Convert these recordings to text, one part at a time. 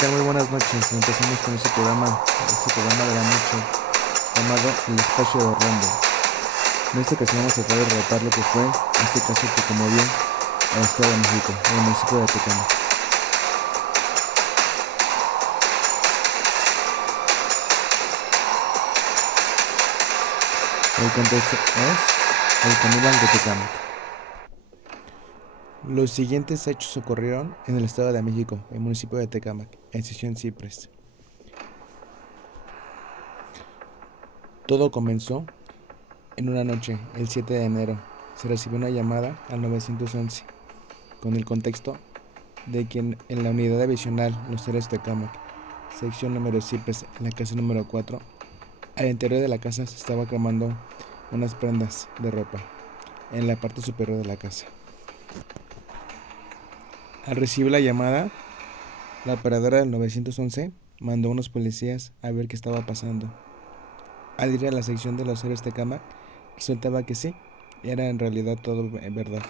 tal? Muy buenas noches. Empezamos con este programa de la noche llamado El Espacio de Orlando. En esta ocasión vamos a tratar de relatar lo que fue este caso que conmovió al Estado de México, el municipio de Tecámac. El contexto es el caníbal de Tecámac. Los siguientes hechos ocurrieron en el Estado de México, el municipio de Tecámac, en Sección Ciprés. Todo comenzó en una noche, el 7 de enero. Se recibió una llamada al 911 con el contexto de que en la unidad divisional Los Ceres de Tecámac, sección número Ciprés, en la casa número 4, al interior de la casa se estaba quemando unas prendas de ropa en la parte superior de la casa. Al recibir la llamada, la operadora del 911 mandó a unos policías a ver qué estaba pasando. Al ir a la sección de Los Ceres de Tecámac, resultaba que sí, era en realidad todo en verdad.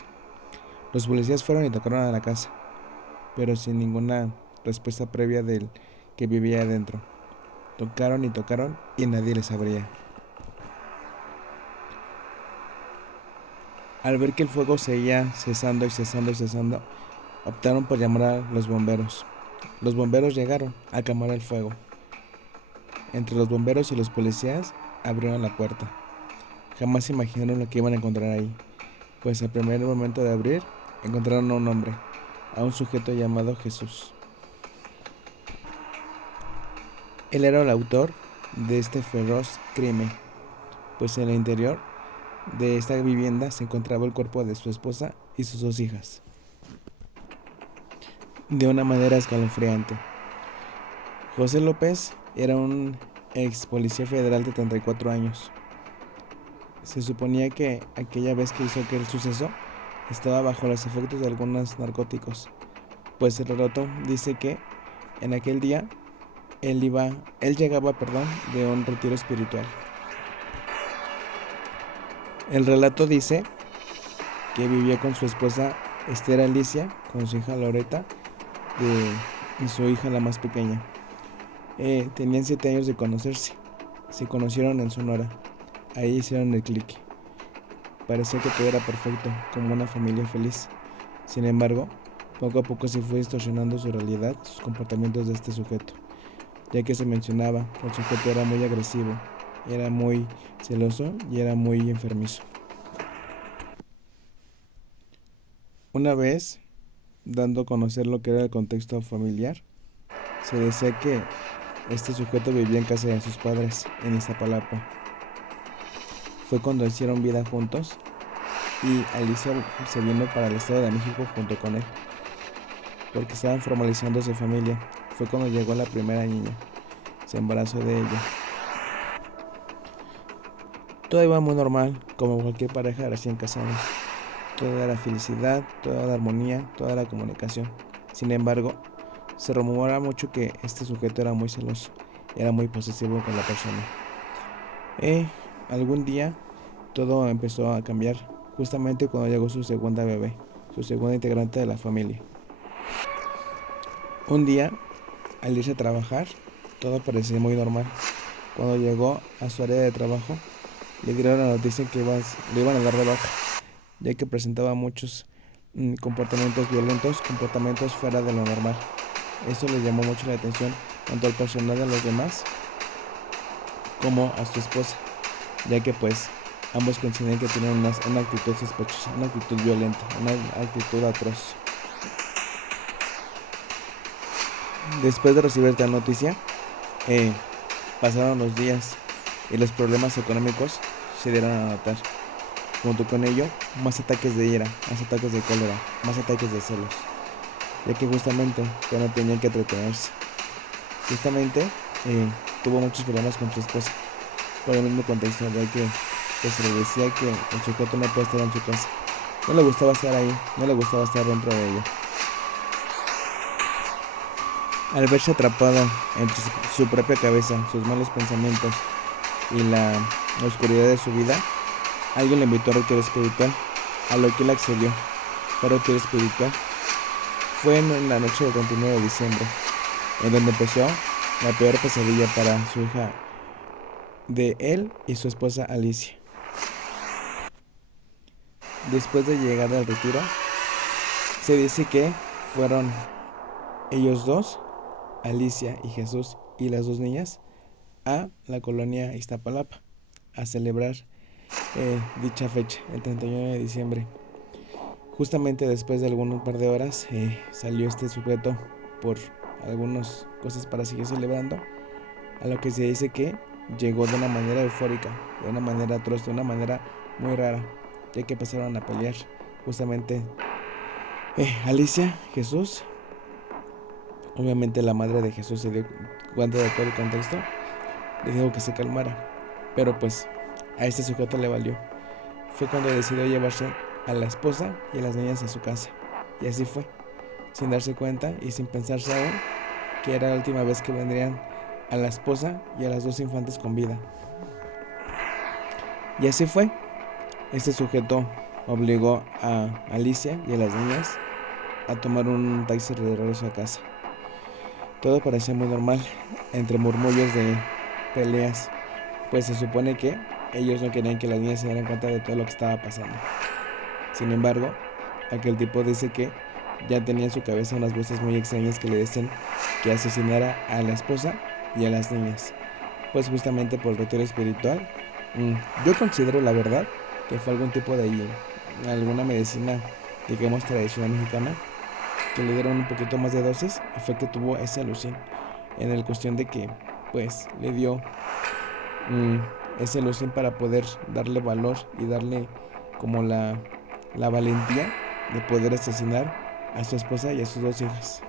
Los policías fueron y tocaron a la casa, pero sin ninguna respuesta previa del que vivía adentro. Tocaron y nadie les abría. Al ver que el fuego seguía cesando, optaron por llamar a los bomberos. Los bomberos llegaron a calmar el fuego. Entre los bomberos y los policías abrieron la puerta. Jamás imaginaron lo que iban a encontrar ahí, pues al primer momento de abrir, encontraron a un hombre, a un sujeto llamado Jesús. Él era el autor de este feroz crimen, pues en el interior de esta vivienda se encontraba el cuerpo de su esposa y sus 2 hijas. De una manera escalofriante. José López era un ex policía federal de 34 años. Se suponía que aquella vez que hizo aquel suceso estaba bajo los efectos de algunos narcóticos, pues el relato dice que en aquel día él llegaba de un retiro espiritual. El relato dice que vivía con su esposa Esther Alicia, con su hija Loreta y su hija la más pequeña. Tenían 7 años de conocerse. Se conocieron en Sonora. Ahí hicieron el clic. Parecía que todo era perfecto, como una familia feliz. Sin embargo, poco a poco se fue distorsionando su realidad, sus comportamientos de este sujeto, ya que se mencionaba que el sujeto era muy agresivo, era muy celoso y era muy enfermizo. Una vez, dando a conocer lo que era el contexto familiar, se decía que este sujeto vivía en casa de sus padres, en Iztapalapa. Fue cuando hicieron vida juntos y Alicia se vino para el Estado de México junto con él, porque estaban formalizando su familia. Fue cuando llegó la primera niña, se embarazó de ella. Todo iba muy normal, como cualquier pareja recién casados. Todo era felicidad, toda la armonía, toda la comunicación. Sin embargo, se rumora mucho que este sujeto era muy celoso, era muy posesivo con la persona. Algún día todo empezó a cambiar, justamente cuando llegó su segunda bebé, su segunda integrante de la familia. Un día, al irse a trabajar, todo parecía muy normal. Cuando llegó a su área de trabajo, le dieron la noticia que le iban a dar de baja, ya que presentaba muchos comportamientos violentos, comportamientos fuera de lo normal. Eso le llamó mucho la atención tanto al personal de los demás como a su esposa, ya que pues ambos coinciden que tienen una actitud sospechosa, una actitud violenta, una actitud atroz. Después de recibir esta noticia, pasaron los días y los problemas económicos se dieron a notar. Junto con ello, más ataques de ira, más ataques de cólera, más ataques de celos, ya que justamente ya no tenían que entretenerse. Tuvo muchos problemas con su esposa, por el mismo contexto, ya que se le decía que el sujeto no puede estar en su casa. No le gustaba estar ahí, no le gustaba estar dentro de ella. Al verse atrapado entre su propia cabeza, sus malos pensamientos y la oscuridad de su vida, alguien le invitó a retiro espiritual, a lo que él accedió. Fue a retiro espiritual. Fue en la noche del 29 de diciembre. en donde empezó la peor pesadilla para su hija, de él y su esposa Alicia. Después de llegar al retiro, se dice que fueron ellos dos, Alicia y Jesús y las dos niñas, a la colonia Iztapalapa a celebrar dicha fecha, el 31 de diciembre. Justamente después de algún par de horas salió este sujeto por algunas cosas para seguir celebrando, a lo que se dice que llegó de una manera eufórica, de una manera atroz, de una manera muy rara, ya que empezaron a pelear. Justamente Alicia, Jesús, obviamente la madre de Jesús se dio cuenta de todo el contexto, le dijo que se calmara, pero pues a este sujeto le valió. Fue cuando decidió llevarse a la esposa y a las niñas a su casa, y así fue, sin darse cuenta y sin pensarse aún que era la última vez que vendrían a la esposa y a las dos infantes con vida. Y así fue. Este sujeto obligó a Alicia y a las niñas a tomar un taxi de regreso a casa. Todo parecía muy normal, entre murmullos de peleas, pues se supone que ellos no querían que las niñas se dieran cuenta de todo lo que estaba pasando. Sin embargo, aquel tipo dice que ya tenía en su cabeza unas voces muy extrañas que le decían que asesinara a la esposa y a las niñas, pues justamente por el retiro espiritual. Yo considero, la verdad, que fue algún tipo de alguna medicina, digamos, tradicional mexicana, que le dieron un poquito más de dosis y fue que tuvo ese alucín, en el cuestión de que pues le dio ese alucín para poder darle valor y darle como la valentía de poder asesinar a su esposa y a sus dos hijas.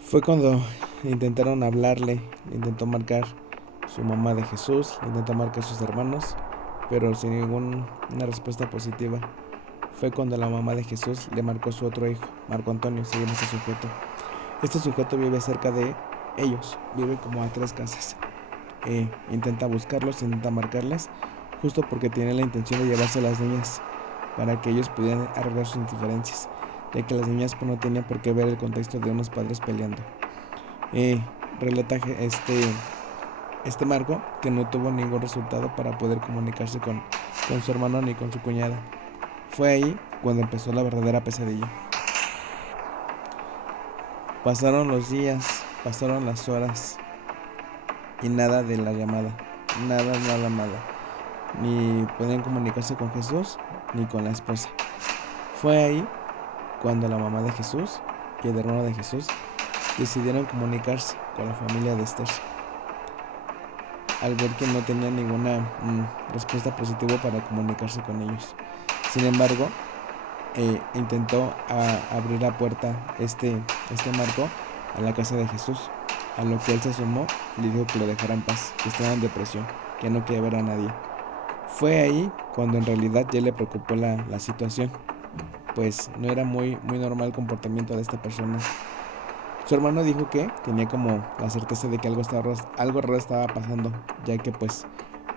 Fue cuando intentaron hablarle, intentó marcar su mamá de Jesús, intentó marcar sus hermanos, pero sin ninguna respuesta positiva. Fue cuando la mamá de Jesús le marcó a su otro hijo, Marco Antonio, se llama este sujeto. Este sujeto vive cerca de ellos, vive como a 3 casas. Intenta buscarlos, intenta marcarles, justo porque tiene la intención de llevarse a las niñas para que ellos pudieran arreglar sus diferencias, ya que las niñas pues, no tenían por qué ver el contexto de unos padres peleando. Relata este Marco que no tuvo ningún resultado para poder comunicarse con su hermano ni con su cuñada. Fue ahí cuando empezó la verdadera pesadilla. Pasaron los días, pasaron las horas y nada de la llamada, nada. Ni podían comunicarse con Jesús ni con la esposa. Fue ahí cuando la mamá de Jesús y el hermano de Jesús decidieron comunicarse con la familia de Esther, al ver que no tenían ninguna respuesta positiva para comunicarse con ellos. Sin embargo, intentó abrir la puerta este Marco a la casa de Jesús, a lo que él se asomó y le dijo que lo dejara en paz, que estaba en depresión, que no quería ver a nadie. Fue ahí cuando en realidad ya le preocupó la situación, pues no era muy normal el comportamiento de esta persona. Su hermano dijo que tenía como la certeza de que algo raro estaba pasando, ya que pues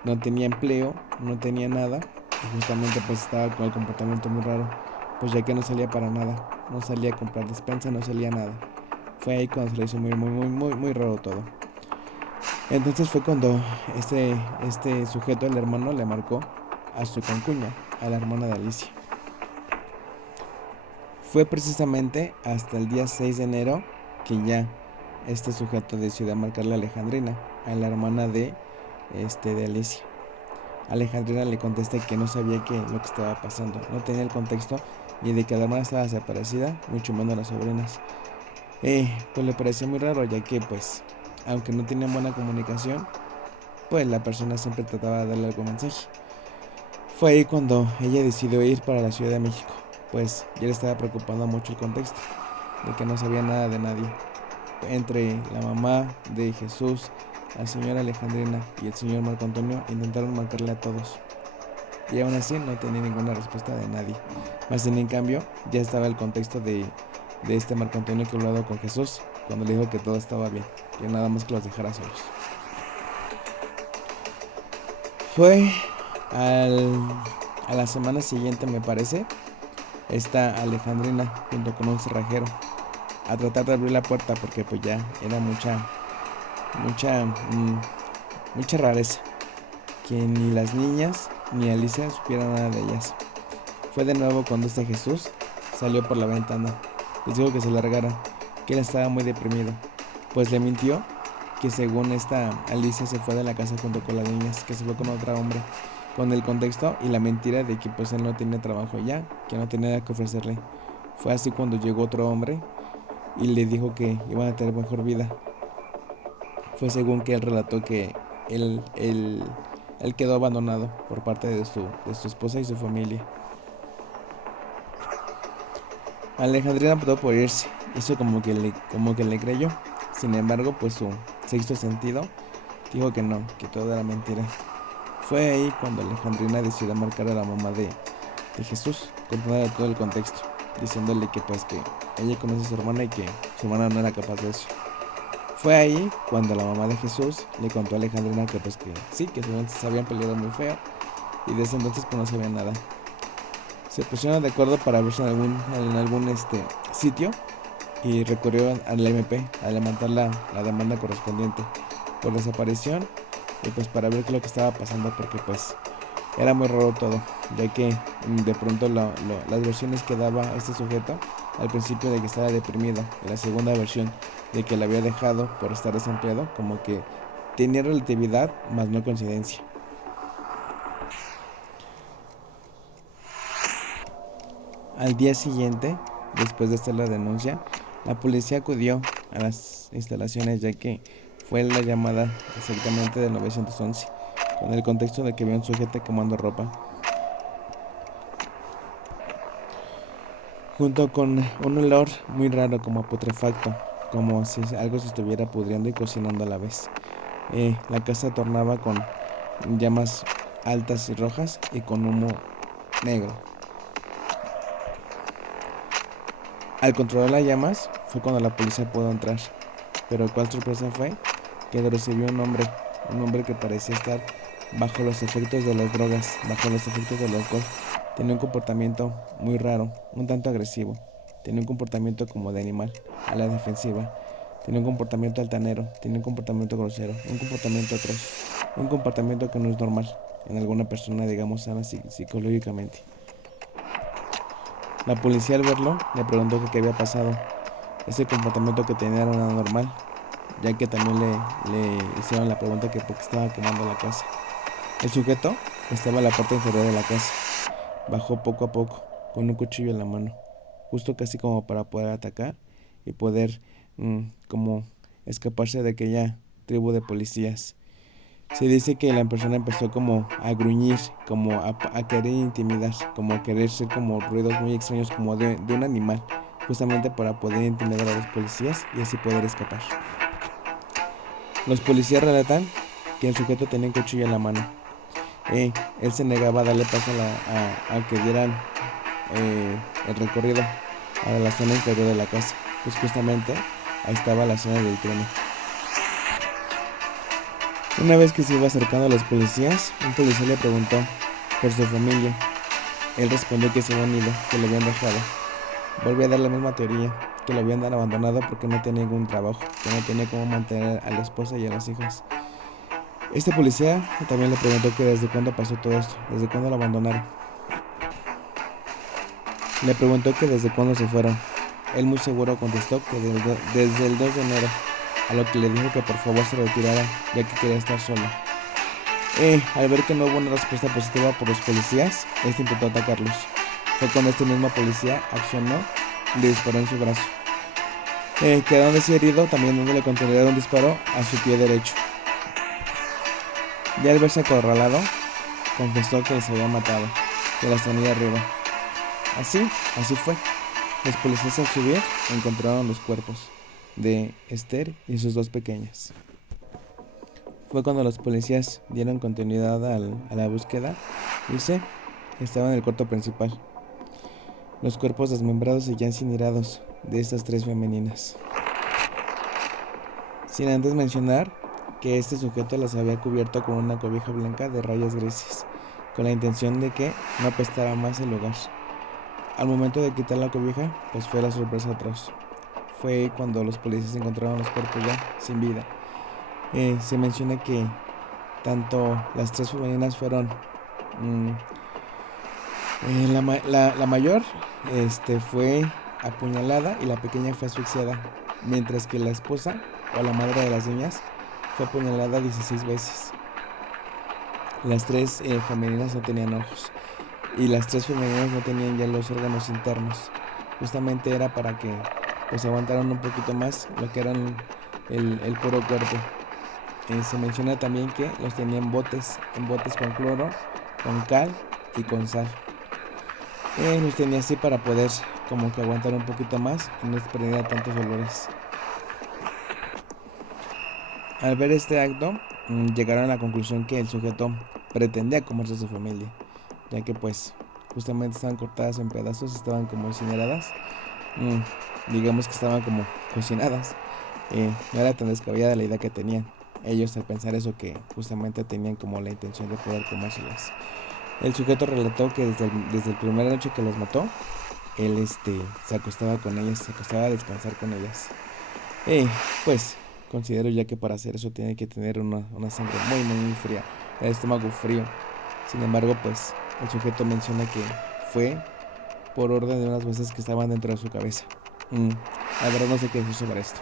no tenía empleo, no tenía nada, y justamente pues estaba con el comportamiento muy raro, pues ya que no salía para nada, no salía a comprar despensa, no salía nada. Fue ahí cuando se le hizo muy raro todo. Entonces fue cuando este sujeto, el hermano, le marcó a su concuña, a la hermana de Alicia. Fue precisamente hasta el día 6 de enero que ya este sujeto decidió marcarle a Alejandrina, a la hermana de Alicia. Alejandrina le contesta que no sabía lo que estaba pasando, no tenía el contexto ni de que la hermana estaba desaparecida, mucho menos las sobrinas. Pues le pareció muy raro, ya que pues aunque no tenían buena comunicación, pues la persona siempre trataba de darle algún mensaje. Fue ahí cuando ella decidió ir para la Ciudad de México, pues ya le estaba preocupando mucho el contexto, de que no sabía nada de nadie. Entre la mamá de Jesús, la señora Alejandrina y el señor Marco Antonio intentaron marcarle a todos, y aún así no tenía ninguna respuesta de nadie. Más bien, en cambio, ya estaba el contexto de este Marco Antonio que hablaba con Jesús, cuando le dijo que todo estaba bien, que nada más que los dejara solos. Fue a la semana siguiente, me parece, esta Alejandrina junto con un cerrajero a tratar de abrir la puerta porque pues ya era mucha rareza que ni las niñas ni Alicia supieran nada de ellas. Fue de nuevo cuando Jesús salió por la ventana. Les dijo que se largaran, que él estaba muy deprimido, pues le mintió que según esta Alicia se fue de la casa junto con las niñas, que se fue con otro hombre, con el contexto y la mentira de que pues él no tenía trabajo ya, que no tenía nada que ofrecerle. Fue así cuando llegó otro hombre y le dijo que iban a tener mejor vida. Fue según que él relató que él quedó abandonado por parte de su esposa y su familia. Alejandrina optó por irse, hizo como que le creyó. Sin embargo, pues su sexto sentido dijo que no, que todo era mentira. Fue ahí cuando Alejandrina decidió marcar a la mamá de Jesús, contándole todo el contexto, diciéndole que pues que ella conoce a su hermana y que su hermana no era capaz de eso. Fue ahí cuando la mamá de Jesús le contó a Alejandrina que pues que sí, que se habían peleado muy feo y desde entonces pues no sabía nada. Se pusieron de acuerdo para verse en algún sitio y recurrió al MP a levantar la demanda correspondiente por desaparición y pues para ver qué es lo que estaba pasando, porque pues era muy raro todo, ya que de pronto las versiones que daba este sujeto al principio de que estaba deprimido y la segunda versión de que la había dejado por estar desempleado como que tenía relatividad más no coincidencia. Al día siguiente, después de hacer la denuncia, la policía acudió a las instalaciones, ya que fue la llamada exactamente del 911, con el contexto de que había un sujeto quemando ropa, junto con un olor muy raro como putrefacto, como si algo se estuviera pudriendo y cocinando a la vez. La casa tornaba con llamas altas y rojas y con humo negro. Al controlar las llamas fue cuando la policía pudo entrar, pero cuál sorpresa fue que recibió un hombre que parecía estar bajo los efectos de las drogas, bajo los efectos del alcohol. Tenía un comportamiento muy raro, un tanto agresivo, tenía un comportamiento como de animal, a la defensiva, tenía un comportamiento altanero, tenía un comportamiento grosero, un comportamiento atroz, un comportamiento que no es normal en alguna persona, digamos, sana psicológicamente. La policía al verlo le preguntó que qué había pasado. Ese comportamiento que tenía era anormal, ya que también le hicieron la pregunta que por qué estaba quemando la casa. El sujeto estaba en la parte inferior de la casa. Bajó poco a poco, con un cuchillo en la mano, justo casi como para poder atacar y poder como escaparse de aquella tribu de policías. Se dice que la persona empezó como a gruñir, como a querer intimidar, como a querer ser como ruidos muy extraños como de un animal, justamente para poder intimidar a los policías y así poder escapar. Los policías relatan que el sujeto tenía un cuchillo en la mano. Él se negaba a darle paso a que dieran el recorrido a la zona interior de la casa, pues justamente ahí estaba la zona del crimen. Una vez que se iba acercando a los policías, un policía le preguntó por su familia. Él respondió que se habían ido, que lo habían dejado. Volvió a dar la misma teoría, que lo habían abandonado porque no tenía ningún trabajo, que no tenía cómo mantener a la esposa y a los hijos. Este policía también le preguntó que desde cuándo pasó todo esto, desde cuándo lo abandonaron. Le preguntó que desde cuándo se fueron. Él muy seguro contestó que desde el 2 de enero, a lo que le dijo que por favor se retirara, ya que quería estar solo. Al ver que no hubo una respuesta positiva por los policías, intentó atacarlos. Fue cuando este mismo policía accionó y le disparó en su brazo. Quedando así herido, también dándole continuidad de un disparo a su pie derecho. Ya al verse acorralado, confesó que les había matado, que las tenía arriba. Así fue. Los policías al subir encontraron los cuerpos de Esther y sus dos pequeñas. Fue cuando los policías dieron continuidad a la búsqueda y estaba en el cuarto principal. Los cuerpos desmembrados y ya incinerados de estas tres femeninas. Sin antes mencionar que este sujeto las había cubierto con una cobija blanca de rayas grises, con la intención de que no apestara más el lugar. Al momento de quitar la cobija, pues fue la sorpresa atroz. fue cuando los policías encontraron los cuerpos ya sin vida. Se menciona que tanto las tres femeninas fueron la mayor fue apuñalada y la pequeña fue asfixiada, mientras que la esposa o la madre de las niñas fue apuñalada 16 veces. Las tres femeninas no tenían ojos y las tres femeninas no tenían ya los órganos internos. Justamente era para que pues aguantaran un poquito más lo que eran el puro cuerpo. Se menciona también que los tenían en botes con cloro, con cal y con sal. Los tenía así para poder como que aguantar un poquito más y no perdiera tantos dolores. Al ver este acto, llegaron a la conclusión que el sujeto pretendía comerse a su familia, ya que pues justamente estaban cortadas en pedazos, estaban como incineradas, digamos que estaban como cocinadas. No era tan descabellada la idea que tenían ellos al pensar eso, que justamente tenían como la intención de poder comérselas. El sujeto relató que desde el primer noche que las mató, él se acostaba con ellas, se acostaba a descansar con ellas. Pues considero ya que para hacer eso tiene que tener una sangre muy muy muy fría, el estómago frío. Sin embargo, pues el sujeto menciona que fue por orden de unas voces que estaban dentro de su cabeza. La verdad no sé qué decir sobre esto.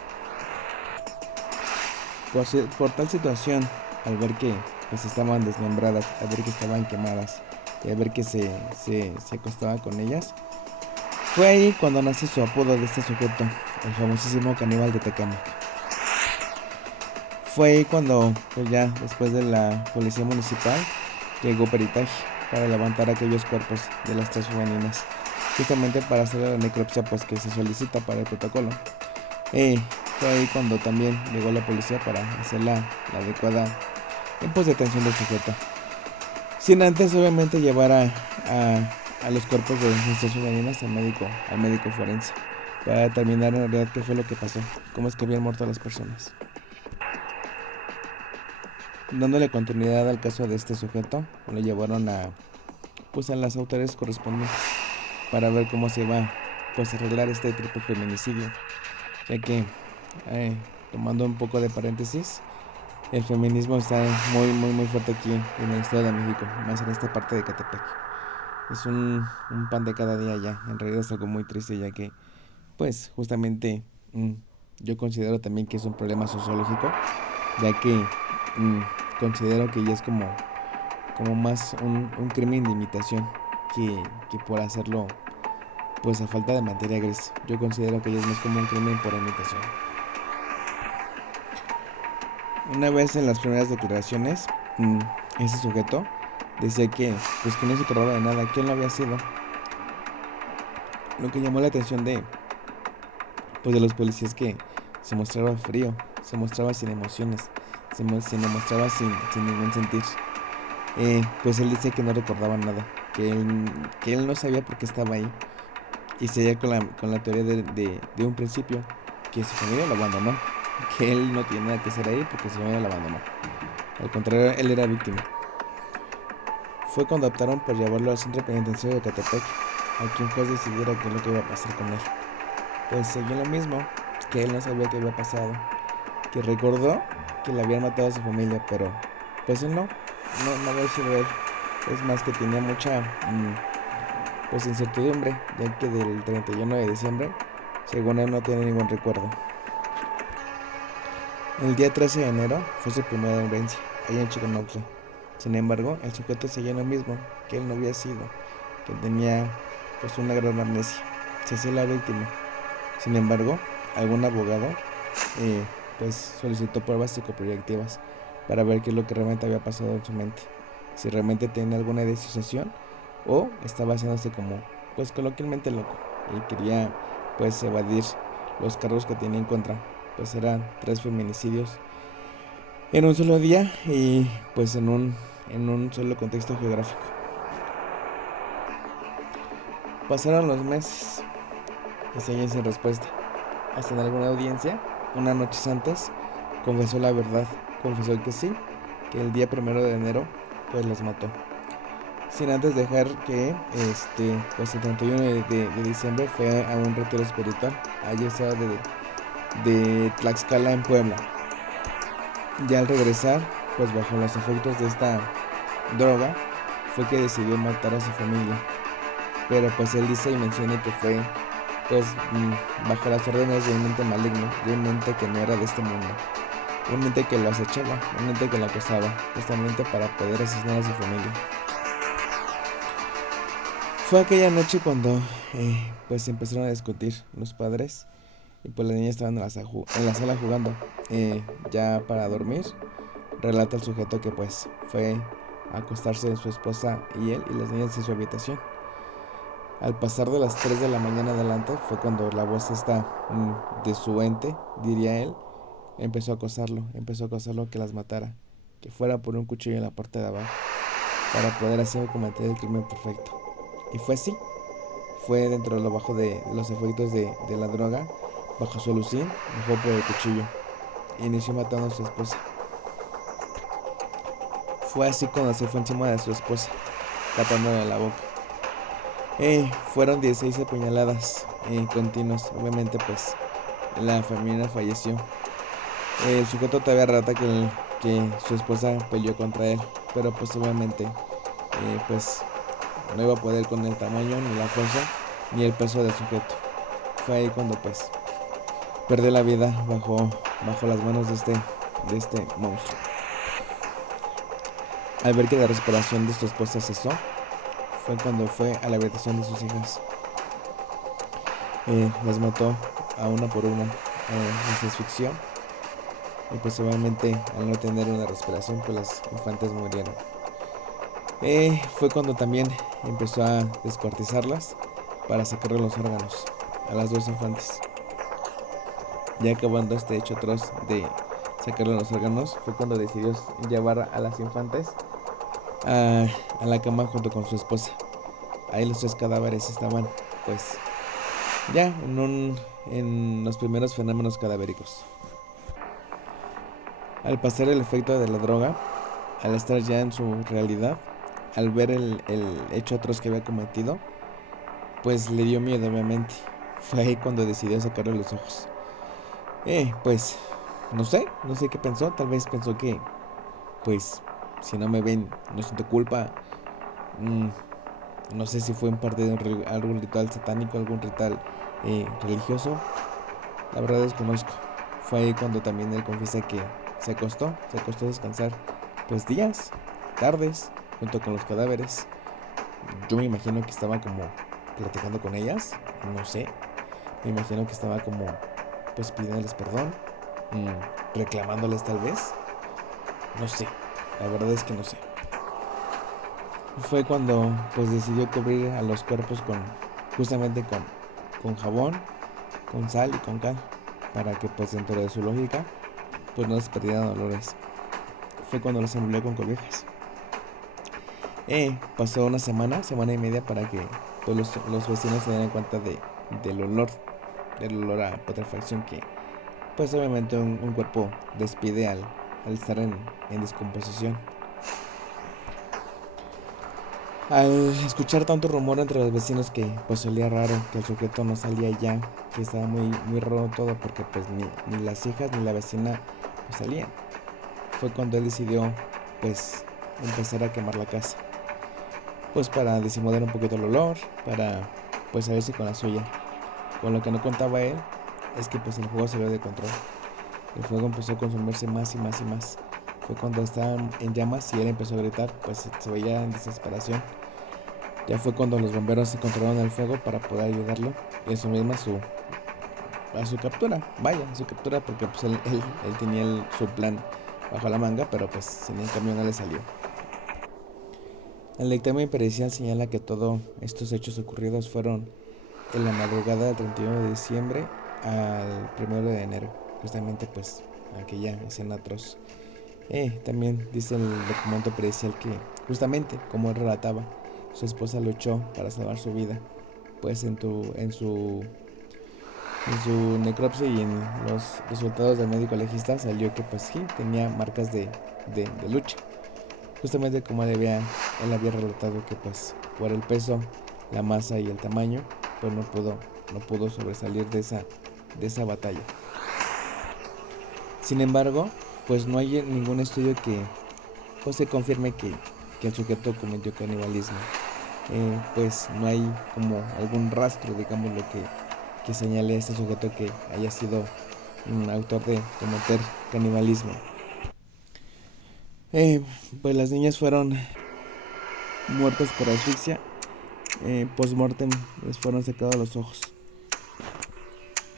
Por tal situación, al ver que pues estaban desmembradas, al ver que estaban quemadas y al ver que se acostaba con ellas, fue ahí cuando nace su apodo de este sujeto, el famosísimo caníbal de Tecámac. Fue ahí cuando pues ya después de la policía municipal llegó peritaje para levantar aquellos cuerpos de las tres femeninas, justamente para hacer la necropsia pues que se solicita para el protocolo. Fue ahí cuando también llegó la policía para hacer la adecuada pues detención del sujeto, sin antes obviamente llevar a los cuerpos de nuestras femeninas al médico forense para determinar en realidad qué fue lo que pasó, cómo es que habían muerto las personas. Dándole continuidad al caso de este sujeto, lo llevaron a las autoridades correspondientes para ver cómo se iba pues a arreglar este triple feminicidio, ya que tomando un poco de paréntesis, el feminismo está muy muy muy fuerte aquí en el Estado de México, más en esta parte de Catepec. Es un pan de cada día ya. En realidad es algo muy triste, ya que pues justamente yo considero también que es un problema sociológico, ya que considero que ya es como más un crimen de imitación que por hacerlo pues a falta de materia gris. Yo considero que ya es más como un crimen por imitación. Una vez en las primeras declaraciones, ese sujeto decía que no se acordaba de nada, que él no había sido. Lo que llamó la atención de los policías, que se mostraba frío, se mostraba sin emociones, se mostraba sin ningún sentir. Pues él dice que no recordaba nada, que él no sabía por qué estaba ahí, y seguía con la teoría de un principio, que su familia lo abandonó, que él no tiene nada que hacer ahí porque su familia lo abandonó. Al contrario, él era víctima. Fue cuando optaron por llevarlo al centro penitenciario de Catepec, a quien juez decidiera qué es lo que iba a pasar con él. Pues siguió lo mismo, que él no sabía qué había pasado, que recordó que le habían matado a su familia, pero pues él no había sido él. Es más, que tenía mucha pues incertidumbre, ya que del 31 de diciembre, según él, no tiene ningún recuerdo. El día 13 de enero fue su primera audiencia, allá en Chiconautla. Sin embargo, el sujeto seguía lo mismo, que él no había sido, que tenía pues una gran amnesia, se hacía la víctima. Sin embargo, algún abogado pues solicitó pruebas psicoproyectivas para ver qué es lo que realmente había pasado en su mente, si realmente tenía alguna disociación o estaba haciéndose como pues coloquialmente loco y quería pues evadir los cargos que tenía en contra. Pues eran 3 feminicidios en un solo día y pues en un solo contexto geográfico. Pasaron los meses y seguían sin respuesta. Hasta en alguna audiencia, unas noches antes, confesó la verdad. Confesó que sí, que el día 1 de enero pues los mató, sin antes dejar que pues el 31 de diciembre fue a un retiro espiritual allá estado de Tlaxcala en Puebla. Ya al regresar, pues bajo los efectos de esta droga, fue que decidió matar a su familia. Pero pues él dice y menciona que fue pues bajo las órdenes de un ente maligno, de un ente que no era de este mundo, un ente que lo acechaba, un ente que lo acosaba, justamente para poder asesinar a su familia. Fue aquella noche cuando pues empezaron a discutir los padres y pues las niñas estaban en la sala jugando. Ya para dormir, relata el sujeto que pues fue a acostarse su esposa y él y las niñas en su habitación. Al pasar de las 3 de la mañana adelante fue cuando la voz esta de su ente, diría él, empezó a acosarlo que las matara, que fuera por un cuchillo en la parte de abajo, para poder así cometer el crimen perfecto. Y fue así, fue dentro de lo bajo de los efectos de la droga, bajo su alucín, bajó por el cuchillo, e inició matando a su esposa. Fue así cuando se fue encima de su esposa, tapándole la boca. Fueron 16 apuñaladas continuas. Obviamente pues la familia falleció. El sujeto todavía relata que su esposa peleó contra él, pero pues obviamente pues no iba a poder con el tamaño, ni la fuerza, ni el peso del sujeto. Fue ahí cuando pues perdió la vida bajo las manos de este monstruo. Al ver que la respiración de su esposa cesó, fue cuando fue a la habitación de sus hijas. Las mató a una por una, las asfixió y pues obviamente al no tener una respiración pues las infantes murieron. Fue cuando también empezó a descuartizarlas para sacarle los órganos a las dos infantes. Ya acabando este hecho atroz de sacarle los órganos, fue cuando decidió llevar a las infantes a la cama junto con su esposa. Ahí los tres cadáveres estaban pues ya en los primeros fenómenos cadavéricos. Al pasar el efecto de la droga, al estar ya en su realidad, al ver el hecho atroz que había cometido, pues le dio miedo obviamente. Fue ahí cuando decidió sacarle los ojos. Pues no sé qué pensó. Tal vez pensó que pues si no me ven no siento culpa. No sé si fue en parte de algún ritual satánico, algún ritual religioso. La verdad desconozco. Fue ahí cuando también él confiesa que se acostó a descansar pues días, tardes, junto con los cadáveres. Yo me imagino que estaba como platicando con ellas, no sé. Me imagino que estaba como pues pidiéndoles perdón, reclamándoles tal vez. No sé, la verdad es que no sé. Fue cuando pues decidió cubrir a los cuerpos justamente con jabón, con sal y con cal, para que pues dentro de su lógica pues no se perdieran olores. Fue cuando los envolvió con cobijas. Pasó una semana y media para que pues los vecinos se dieran cuenta del olor a putrefacción que pues obviamente un cuerpo despide al estar en descomposición. Al escuchar tanto rumor entre los vecinos que pues olía raro, que el sujeto no salía ya, que estaba muy raro todo, porque pues ni las hijas ni la vecina pues salían, fue cuando él decidió pues empezar a quemar la casa, pues para disimular un poquito el olor, para pues salirse con la suya. Con lo que no contaba él es que pues el fuego salió de control. El fuego empezó a consumirse más y más y más. Fue cuando estaban en llamas y él empezó a gritar, pues se veía en desesperación. Ya fue cuando los bomberos se controlaron el fuego para poder ayudarlo. Y eso mismo a su captura. Vaya, su captura, porque pues él tenía su plan bajo la manga, pero pues en el cambio no le salió. El dictamen pericial señala que todos estos hechos ocurridos fueron en la madrugada del 31 de diciembre al 1 de enero. Justamente pues aquella escena atroz. También dice el documento pericial que justamente como él relataba, su esposa luchó para salvar su vida. Pues en su necropsia y en los resultados del médico legista salió que pues sí, tenía marcas de lucha. Justamente como él había relatado que pues por el peso, la masa y el tamaño pues no pudo sobresalir de esa batalla. Sin embargo, pues no hay ningún estudio que pues se confirme que el sujeto cometió canibalismo. Pues no hay como algún rastro, digamos, lo que señale a este sujeto que haya sido un autor de cometer canibalismo. Eh, pues las niñas fueron muertas por asfixia. Post-mortem les fueron secados los ojos.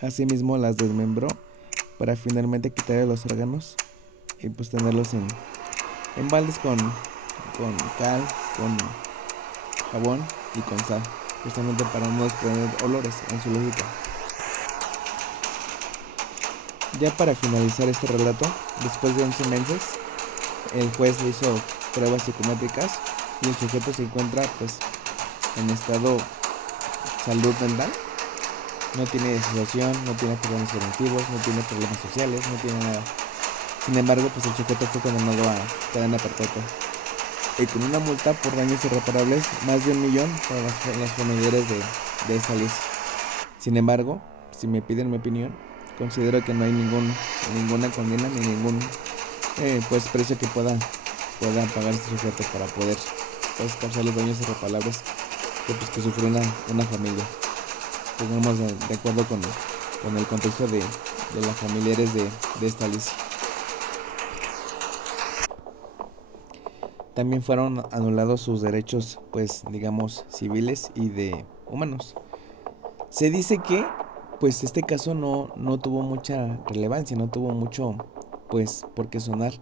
Asimismo las desmembró para finalmente quitarle los órganos y pues tenerlos en baldes con cal, con jabón y con sal, justamente para no desprender olores en su lógica. Ya para finalizar este relato, después de 11 meses, el juez le hizo pruebas psicométricas y el sujeto se encuentra pues en estado salud mental. No tiene disociación, no tiene problemas cognitivos, no tiene problemas sociales, no tiene nada. Sin embargo, pues el sujeto fue condenado a cadena perpetua y con una multa por daños irreparables más de 1 millón para los familiares de esta lista. Sin embargo, si me piden mi opinión, considero que no hay ninguna condena ni ningún pues precio que pueda pagar este sujeto para poder pues causar los daños irreparables que sufrió una familia. Pongamos de acuerdo con el contexto de las familiares de esta lista. También fueron anulados sus derechos, pues digamos, civiles y de humanos. Se dice que pues este caso no tuvo mucha relevancia, no tuvo mucho pues por qué sonar,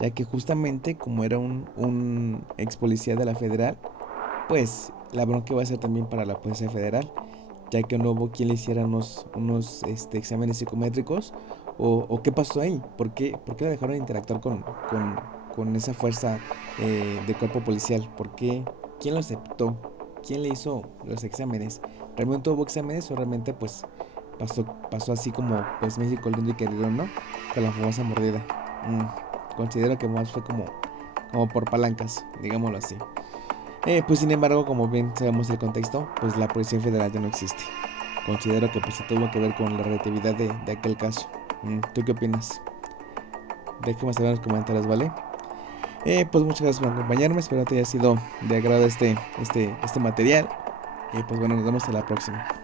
ya que justamente como era un ex policía de la federal, pues la bronca iba a ser también para la policía federal, ya que no hubo quien le hiciera unos exámenes psicométricos o qué pasó ahí, por qué la dejaron interactuar con esa fuerza de cuerpo policial, quién lo aceptó, quién le hizo los exámenes, realmente hubo exámenes o realmente pues pasó así como pues México lindo y querido, ¿no? Con la famosa mordida. Considero que más fue como por palancas, digámoslo así. Pues sin embargo, como bien sabemos el contexto, pues la Policía Federal ya no existe. Considero que pues se tuvo que ver con la relatividad de aquel caso. ¿Tú qué opinas? Déjame saber en los comentarios, ¿vale? Pues muchas gracias por acompañarme, espero te haya sido de agrado este material. Y pues bueno, nos vemos hasta la próxima.